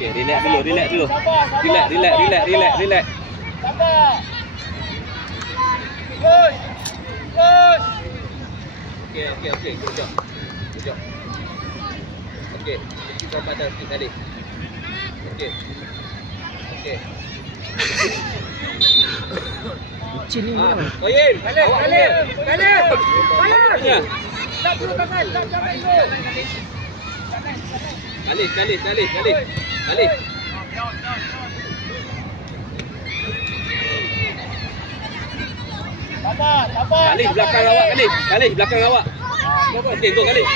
Okey, relax dulu. Relax. Sabar. Push. Okey. Good job. Okey, kita pada sikit tadi. Okey. Bucin ni. Oyim, Balik. Ya. Tak perlu tangan. Tak jangan tu. Balik. Sabar. Khalid belakang awak, Khalid belakang awak. Okey, go Khalid.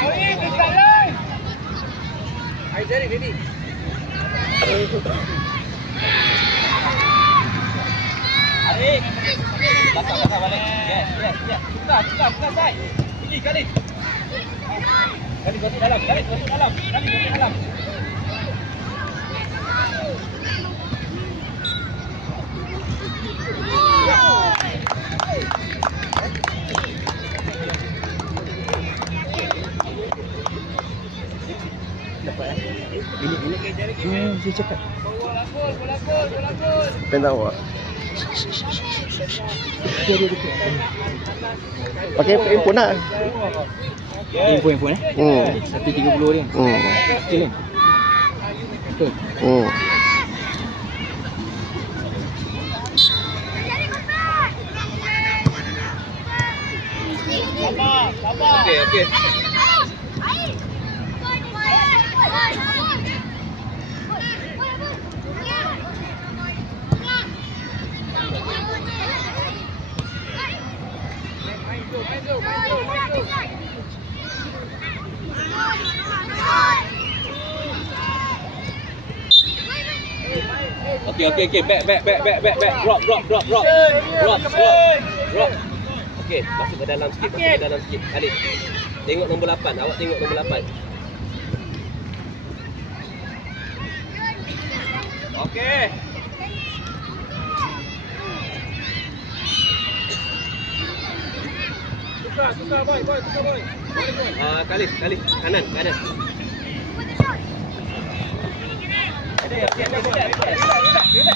Oi, dekat line. Aizari ready. Arik. Belakang balik. Yes. Buka side. Pergi Khalid. Khalid masuk dalam. Saya cakap. Bola gol. Pengen tahu. Pakai handphone lah. Handphone eh? 130 dia. Betul kan? Betul. Sabar. Okey. Okey. Back. Drop. Okey, masuk ke dalam sikit. Khalid. Tengok nombor 8. Awak tengok nombor 8. Okey. Tukar boy. Khalid, kanan.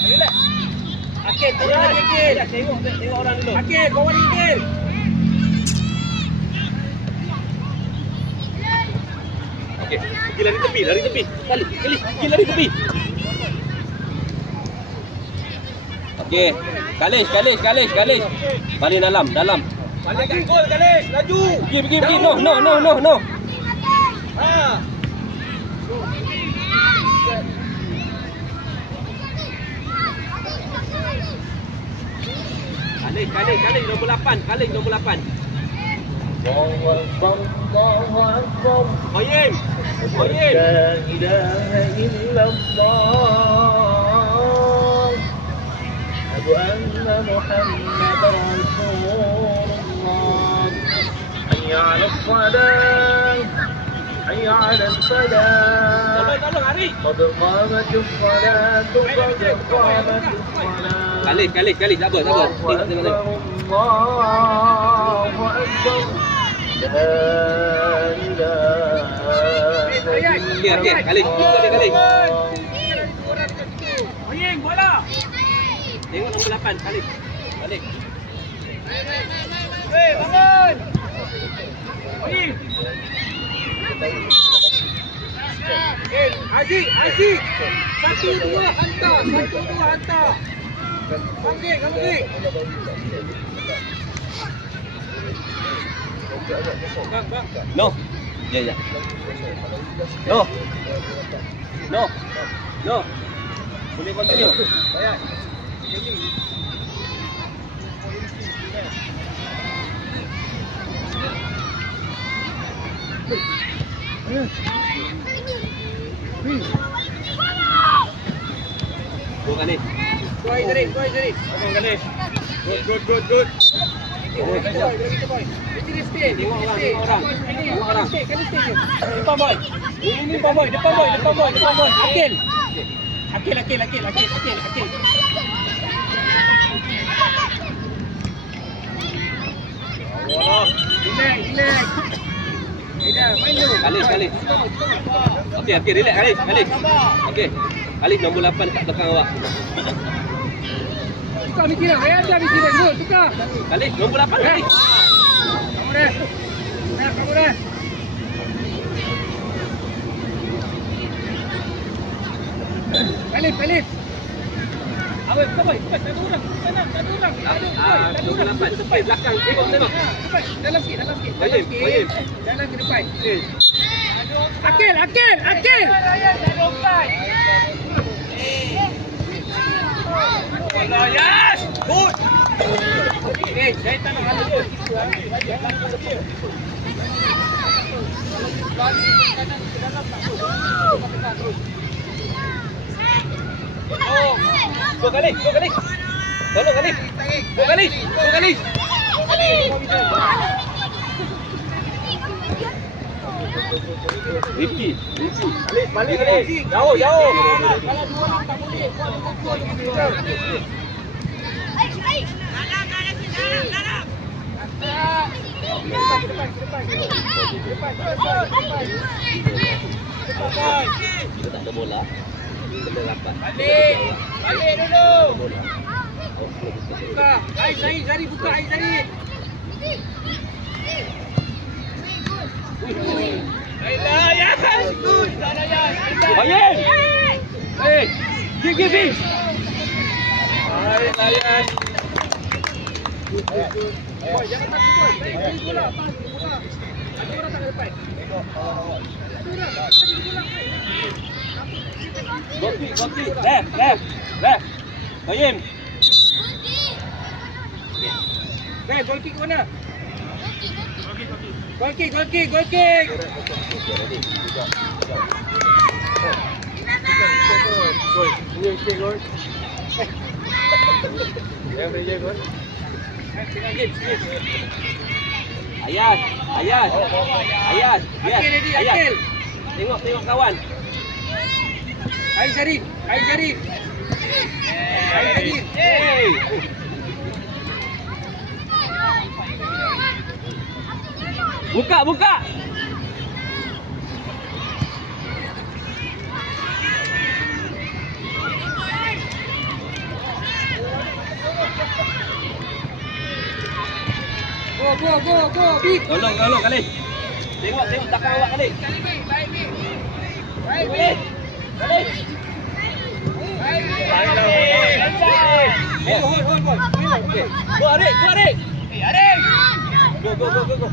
Relax. Akil, turun lagi Akil. Tengok orang dulu. Akil, bawa ni Akil. Okey, pergi lari tepi. Khalid, pergi lari tepi. Okey, Khalid. Balik dalam. Balik gol Khalid, laju. Pergi. No. Ha. Khalid nombor 8. Oyim. La ilaha illallah. Asyhadu anna Muhammadar Rasulullah. Hayya 'alas salah. Hayya 'alal falah. Tolong hari. Qad qamatus salatu. Khalid, sabar. Tengok. Allahu Akbar. La ilaha Okey, Khalid. Ikut dia Khalid. Oyeng, bola. Tengok nombor 8, Khalid. Balik. Hei, bangun. Oyeng. Aziz. 1-2 hantar. Kamu. No. Ya. No. Boleh continue. Bayar. Go Khalid. Tuai Zarin. Abang Khalid. Good. Tengok orang. Depan boy. Depan boy. Akil. Akil. Relax. Dah, main dulu. Khalif. Okey, relax Khalif. Okey. Khalif nombor 8 kat belakang awak. Tukar mikiran. Saya ada mikiran dulu. Tukar. Khalif nombor 8 Khalif. Kamu dah. Khalif. Awak cepat. Ada orang. Nombor 8 tepi belakang. Tengok. Cepat. Dalam sikit. Bayim. Jalan ke depan. Akil. Yes. Good. Saya tak nak halang tu. Go Khalif. Tolong Khalif. Go Khalif. Rifki. Balik. Jauh. Kalau dua orang tak boleh. Kita tak ada bola. Kena rapat. Balik dulu. Bola. Buka. Zari buka. Zari. Yes. Good. Bayim. Hey. Give. Layan. Jangan takut. Bola. Ada orang tak depan. Goki. Left. Bayim. Goal kick mana? Goal kick. Ayat. Akil. Tengok kawan. Hai Zarif. Hey. Buka. Go. Big. Tolong Khalif. Tengok belakang awak Khalif. Baik. Go Arik. Go.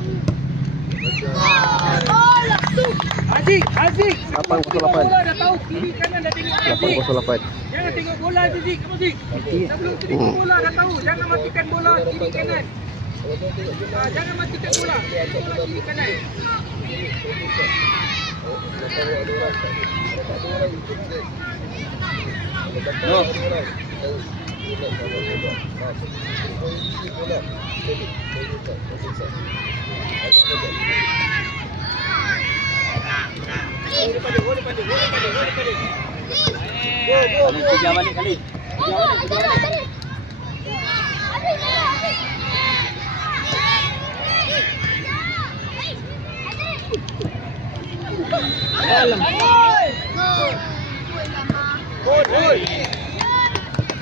Aziz. 808. Bola dah tahu kiri kanan dah tengok Aziz. 808. Jangan tengok bola je Zik. Kamu Zik. Sebelum tengok bola dah tahu. Jangan matikan bola kiri kanan. Jangan matikan bola. Bola kiri kanan. No. Kejar balik Khalif.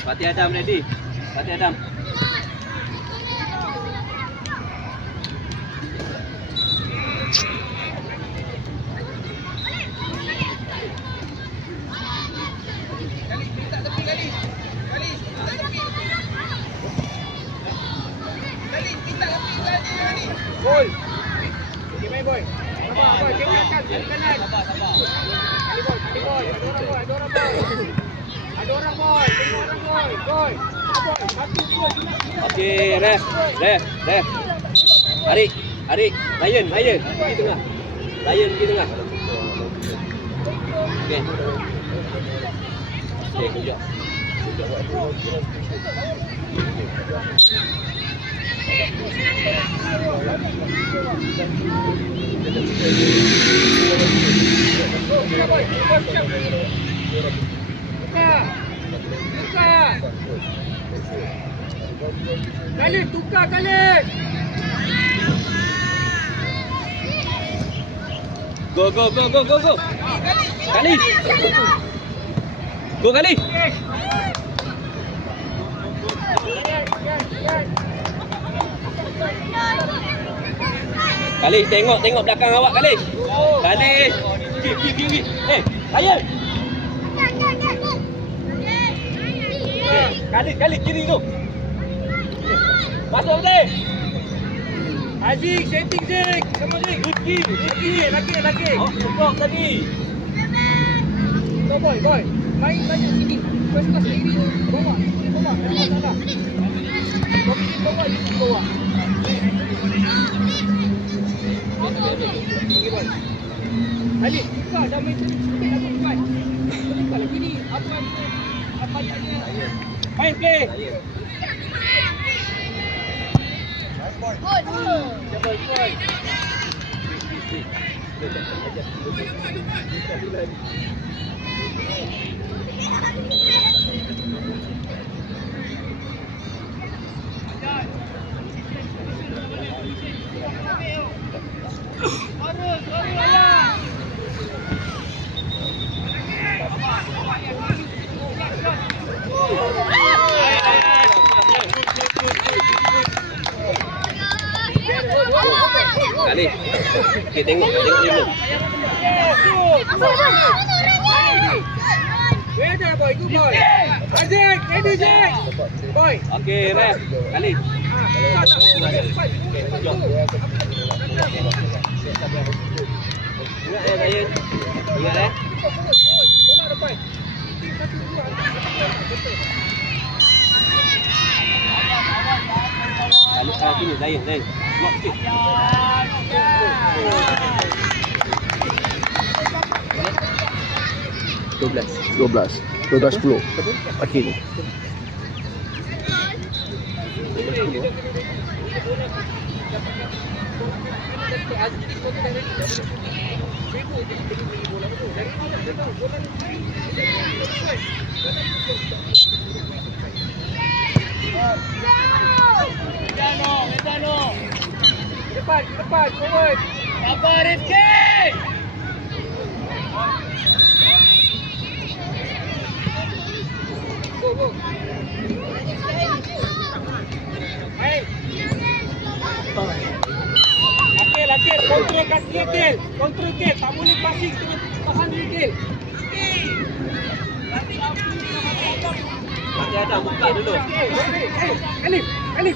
Fatih Adam ready. Fatih Adam. Boy. Okey main boy. Sabar boy, tengok kiri kanan. Ada boy. Ada orang boy. Tengok orang boy. Boy. Satu gol. Okey, ref. Arik. Lion pergi tengah. Okey. Kejap. Khalid, tukar Khalid. Go. Khalid. Go Khalid. Khalid, tengok belakang awak Khalid. Khalid. Kiri. Ryan. Khalid kiri tu. Masuk betul. Aziz, setting Zik. Sama Zik. Lagi. Oh, stop tadi. So boy. Main banyak sini. Kau suka sendiri. Bawah. Tak masalah. Kau pergi bawah, you pergi bawah. Okay, boy. Alif, buka. Dah main sikit aku buka. Buka lagi ni. Apa ayatnya? Main play. Boy. Khalid. Okay, tengok dia dulu. Where boy? Good boy. Aziz, ready Zik. Boy. Okay, ref. Khalid. Ingat Ryan. Ingat Bola depan. Khalid, sini Ryan. Block sikit. 12-10 akhirnya. Depan, forward. Sabar Rizky. Go. Main. Akil, kontrol kaki Akil. Kontrol Akil, tak boleh passing, tahan Akil. Mati Adam, buka dulu. Alif, naik lagi,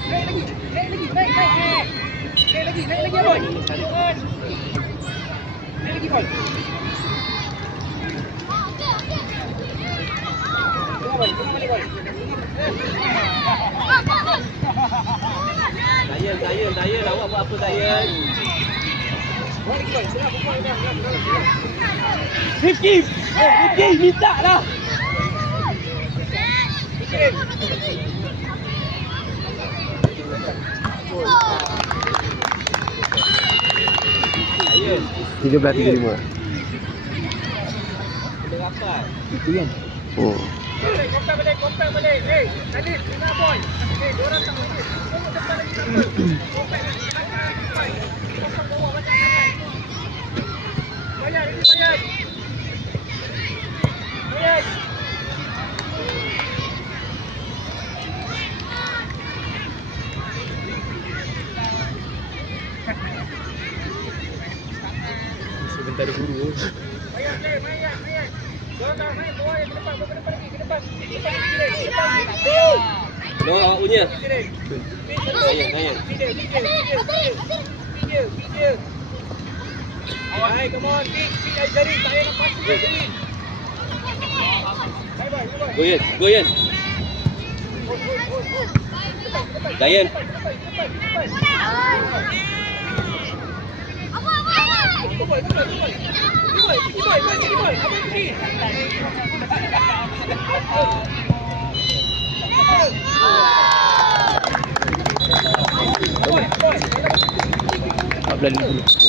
boy. Naik lagi, boy. Tengah balik, boy. Dayan, awak buat apa Dayan? Boy, boy. Tengah. Rifki, minta lah. Fikirin. 13-35. Kena rapat. Itu kan? Oh. Compact balik. Hey, Alif, tengah boy. Hey, diorang tak boleh. Tunggu depan lagi tak apa. Compact lagi belakang. Kosong bawah banyak sangat. Bayar. Sebentar guru. Bayar. Diorang tak main bawah yang ke depan lagi. Ke depan. Tolong awak punya. Fikirin. Dayan. Video. Hai, come on. Pick jari. Tak payah lepas jari. Bye. Goyen. Dayan. Go boy. Boy. 14-50.